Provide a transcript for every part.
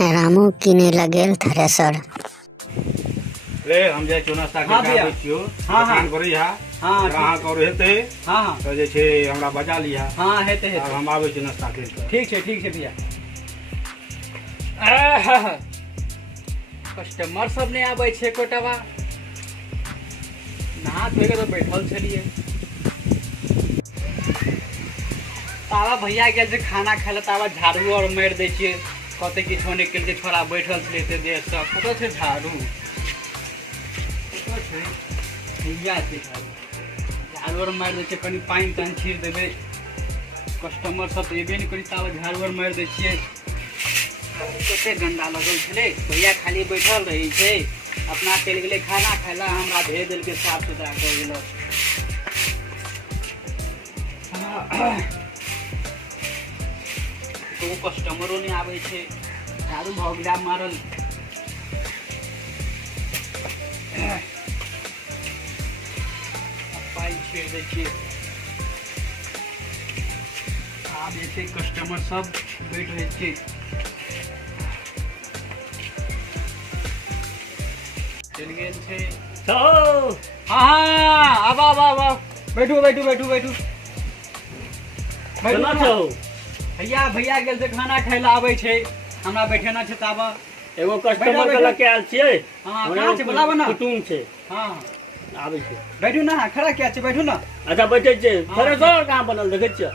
रामू किने लगेल थ्रेसर। रे हम जे नाश्ता के आबै छियो दुकान पर यहाँ ग्राहक और हेते तो जे छे हमरा बजा लिया। हां हेते हेते हम आबै छी नाश्ता के। ठीक है भैया। कस्टमर सब ने आबै छे कोटवा नहा धोके तो बैठल छलिए। तावा भैया गेल जे खाना खाइले तावा झाड़ू और मार दै छिए कते कि छोने के लिए छोरा बैठल छले ते देर से कतो छे झाड़ू कतो छे भैया छे झाड़ू और मार दै छिए कनी पानी तान छीर देबे कस्टमर सब एबे नहीं करी तावा झाड़ू और मार दै छिए कते गंदा लगल छले। भैया खाली बैठल रही छे अपना चल गेले खाना खाइला हमरा भेज देल के साफ सुथरा कर गेलो। तो कस्टमरों ने आवे छे झाड़ू भगला मारल पाई छेड़ दे छे। आब ऐसे कस्टमर सब बैठ रहे छे चल गेल छे। तो हां आबा बैठू चला छौ भैया गेल से खाना खाइला आबै छे हमरा बैठेना छे ताबा एगो कस्टमर के लके आल छिए। हां कहां छे बुलावा ना कुटुम छे। हां आबै छे बैठू ना खड़ा क्या छे बैठू ना। अच्छा बैठे छे थ्रेसर कहां बनल देखे छ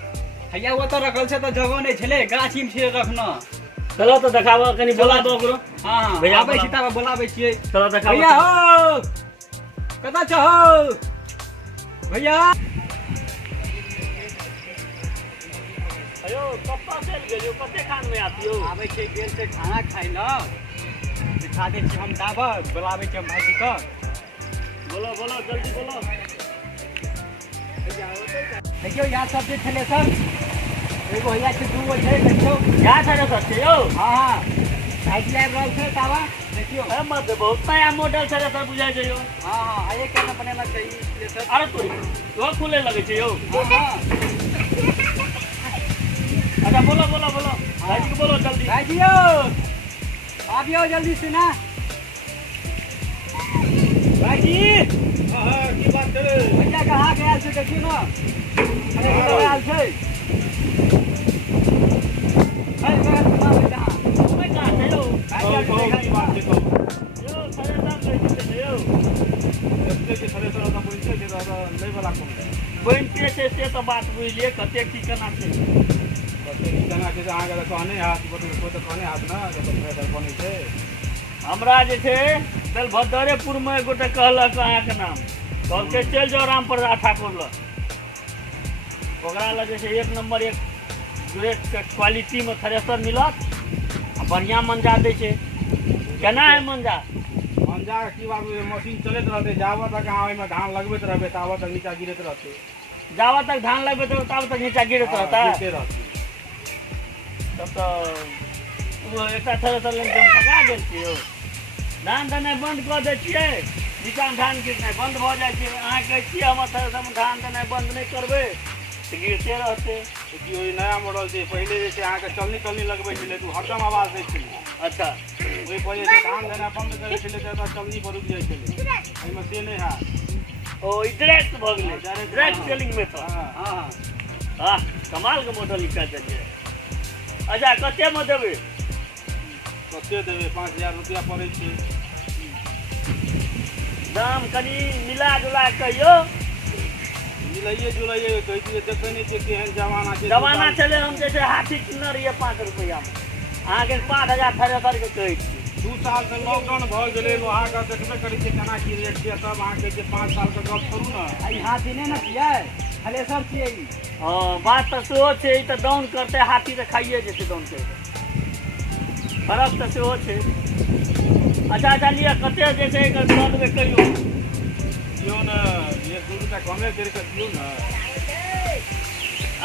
भैया वो तो रखल छे तो जगह नहीं छले गाछी में छे रखना। चलो तो देखावा कनी बोला दो ओकरो। हां भैया आबै छी ताबा बुलाबै छिए। चलो देखावा भैया हो कता छ हो भैया अयो कप्पा चल गेलियो कते खान में आतियो आबै छे गेल से खाना खाइला बिठा दे छी हम दाबा बुलाबै छी हम भाईजी का। बोलो जल्दी बोलो। देखियो यहाँ सब जे छले सर एगो भैया छे दूगो छे देखियो क्या छले सर यो। हां भाईजी आइब रहल छे तावा देखियो ए मत बहुत नया मॉडल छले सर बुझाय छै यो। हां आइए केना बनेना चाहिए इसलिए सर। अरे तो खुले लगे छै यो। हां अच्छा बोलो भाईजी को बोलो जल्दी। भाईजी यो आबियो जल्दी से ना भाईजी। हां की बात करे भैया कहां गया से देखियो ना अरे कहां आल छे भाई बेटा ओए का छै यो। की बात देखो यो थ्रेसर ले छै यो एते के थ्रेसर ना बोलते के नहीं वाला को बनते से तो बात बुझलिए कते की केना छै कते की केना छै अहाँ के कहने हाथ कोई तो कहने हाथ ना तो थ्रेसर बनै छै। हमरा जे छै चल भद्रेपुर में गोटे कहलक अहाँ के नाम कहल के चल जाओ राम प्रसाद ठाकुर ल ओकरा लगे छै एक नंबर एक ग्रेट क्वालिटी में थ्रेसर मिलत आ बढ़िया मंजा दै छै। केना है मंजा की बात मशीन चलत रहते जावा तक अहाँ ओइमे धान लगबैत रहबे तावा तक नीचा गिरत रहते जावा तक धान लगबैत रहबे तावा तक नीचा गिरत रहता तब तो वो एकटा थ्रेसर लेके हम भगा गेल छियै। धान देनाइ बंद कऽ दै छियै नीचा धान गिरनाइ बंद भऽ जाइ छै। अहाँ कहै छियै हम थ्रेसर में धान देनाइ बंद नहीं करबै तो गिरते रहते। कि नया मॉडल छै पहले जे छै अहाँके चलनी लगबै छलै तऽ हरदम आवाज दै छलै। अच्छा ओहि वजह से धान देना बंद करै छलै तऽ चलनी पर रुक जाइ छलै एहिमे से नहीं है ओ डायरेक्ट भऽ गेलै डायरेक्ट सेलिंग में तो। हां कमाल के मॉडल निकाल देलिए। अच्छा कते में देबै कते देबै 5000 रुपया पड़ै छै दाम कनी मिला जुला कहियो मिलाइए जुलाइए कहि दिए देखै नहीं छै केहन जमाना चले हम जैसे हाथी किनने रहिए 5 रुपया में अहाँ के 5000 थ्रेसर के कहै छी 2 साल से लॉकडाउन भ गेलै लोहा का देखबे करै छै केना की रेट छै तब अहाँ के जे 5 साल के गप करू ना आई हाथी ने ना छियै थ्रेसर छियै ई। हां बात तो सेहो छै ई तो डाउन करते हाथी तो खाइए जेते डाउन करते फरक तो सेहो छै। अच्छा लिया कते जे छै एकर दऽ देबै कहियो दियो ना ये 2 रुपया कमे करके दियो ना।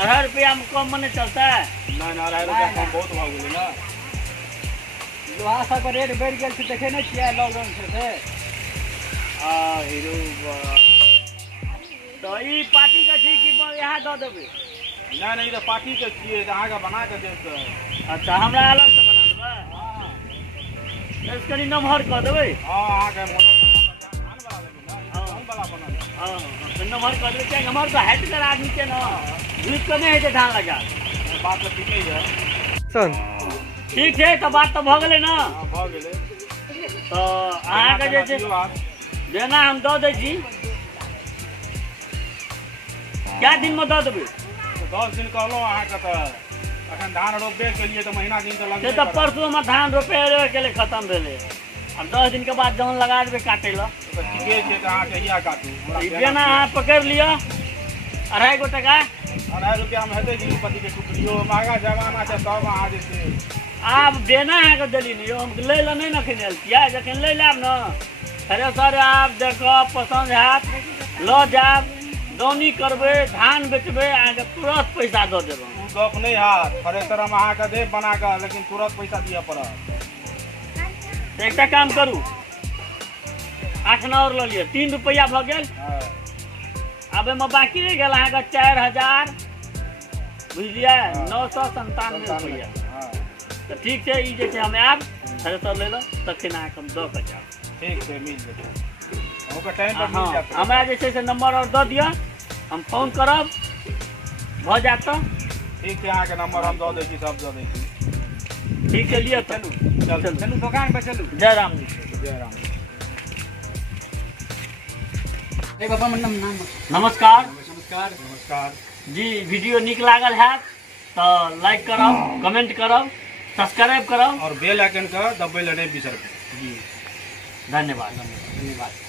2.5 रुपया में कम नहीं चलता है ना 2.5 रुपया कम बहुत भ गेलै ना। लोहा सब के रेट बढ़ गेल छै देखे नहीं छियै लॉकडाउन से हीरो तो ई पार्टी का छी कि यहाँ दऽ देबै नहीं तो पार्टी के छिए अहाँ के बना के देब। अच्छा हमरा अलग से बना देबै। कनी नमहर कऽ देबै हाँ अहाँके मोटर धान वाला लेबै ने धान वाला बनल है। हाँ तो नमहर कऽ देबै कियाकि हमर तऽ हाइट कर आदमी छै ने झुकि कऽ नहि हेतै धान लगा बात तऽ ठीके यऽ सन ठीक छै तऽ बात तऽ भऽ गेलै ने हाँ भऽ गेलै तऽ अहाँके जे छै जेना हम दऽ दै छी कए दिनमे दऽ देबै 10 दिन कहलहुँ अहाँके तऽ अखन धान रोपबे केलिए तऽ महीना दिन तऽ से लगबे तऽ करत। परसूमे धान रोपे गेलै खत्म भेलै अब 10 दिन के बाद जहन लगा देबै काटै लए तऽ ठीके छै तऽ अहाँ कहिया काटू हमरा ई बेना अहाँ पकड़ि लिअ 2.5 टका 2.5 रुपैआमे हेतै गृहपतिके टुकड़ियो महगा जमाना छै तब अहाँ जे छै आब बेना अहाँके देली ने यौ हम लै लए नहि ने एखन आयल छियै जखन लै लेब ने थ्रेसर आब देखब पसन्द हैत लऽ जायब दौनी करबै धान बेचबै अहाँके तुरंत पैसा दऽ देबै उ गप नहि हैत थ्रेसर हम अहाँके देब बना कऽ लेकिन तुरंत पैसा दिअ पड़त तऽ एकटा काम करू 8 और लऽ लिअ 3 रुपैआ भऽ गेल हाँ आब एहिमे बाकी रहि गेल अहाँके 4000 बुझलियै 997 रुपैआ हाँ तऽ ठीक छै ई जे छै हम आयब थ्रेसर लै लए तखन अहाँके हम दऽ कऽ जायब ठीक छै मिल जेतै ओकर टाइम पर हाँ मिल जायत हमरा जे छै से नंबर और दऽ दिअ हम फोन करब भऽ जायत तऽ ठीक छै अहाँके नंबर हम दऽ दै छी सब दऽ दै छी ठीक छै लिअ तऽ चलू चलू दोकान पर चलू जय राम जी जय राम नमस्कार नमस्कार नमस्कार जी वीडियो नीक लागल हैत तऽ लाइक करब कमेंट करब सब्सक्राइब करब और बेल आइकन का दबाबै लए नहि बिसरबै जी धन्यवाद धन्यवाद